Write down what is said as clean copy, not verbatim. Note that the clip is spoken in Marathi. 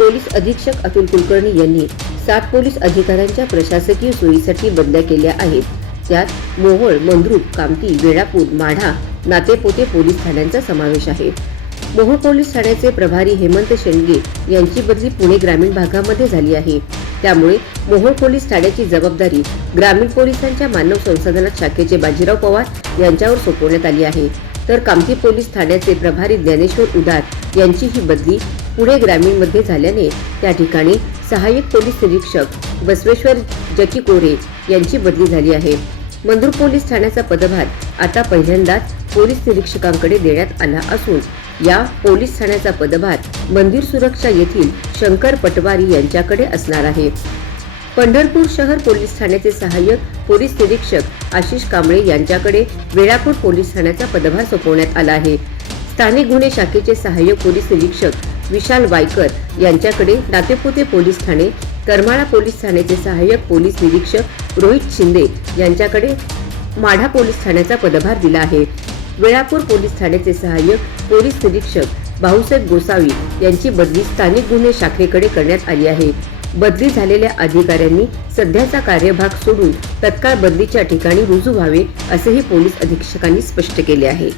पोलीस अधीक्षक अतुल कुलकर्णी यांनी 7 पोलीस अधिकाऱ्यांच्या प्रशासकीय सोयीसाठी बदल्या केल्या आहेत. त्यात मोहोळ, मंद्रुप, कामठी, वेळापूर, माढा, नातेपोते पोलीस ठाण्यांचा समावेश आहे. मोहोळ पोलीस ठाण्याचे प्रभारी हेमंत शेंडगे यांची बदली पुणे ग्रामीण भागामध्ये झाली आहे. त्यामुळे मोहोळ पोलीस ठाण्याची जबाबदारी ग्रामीण पोलिसांच्या मानव संसाधनात शाखेचे बाजीराव पवार यांच्यावर सोपवण्यात आली आहे. तर कामठी पोलीस ठाण्याचे प्रभारी ज्ञानेश्वर उदार यांची ही बदली पुणे ग्रामीण मध्ये झाल्याने त्या ठिकाणी सहाय्यक पोलीस निरीक्षक बसवेश्वर जकीकोरे यांची बदली झाली आहे. मंद्रुप पोलीस ठाण्याचा पदभार आता पहिल्यांदाच पोलीस निरीक्षकांकडे देण्यात आला असून या पोलीस ठाण्याचा पदभार मंदिर सुरक्षा येथील शंकर पटवारी यांच्याकडे असणार आहे. पंढरपूर शहर पोलीस ठाण्याचे सहाय्यक पोलीस निरीक्षक आशिष कांबळे यांच्याकडे वेळापूर पोलीस ठाण्याचा पदभार सोपवण्यात आला आहे. स्थानिक गुन्हे शाखेचे सहाय्यक पोलीस निरीक्षक विशाल वायकर यांच्याकडे नातेपोते पोलीस ठाणे, करमाळा पोलीस ठाण्याचे सहाय्यक पोलीस निरीक्षक रोहित शिंदे यांच्याकडे माढा पोलीस ठाण्याचा पदभार दिला आहे. वेळापूर पोलीस ठाण्याचे सहाय्यक पोलीस निरीक्षक भाऊसाहेब गोसावी यांची बदली स्थानिक गुन्हे शाखेकडे करण्यात आली आहे. बदली झालेल्या अधिकाऱ्यांनी सध्याचा कार्यभाग सोडून तत्काळ बदलीच्या ठिकाणी रुजू व्हावे असेही पोलीस अधीक्षकांनी स्पष्ट केले आहे.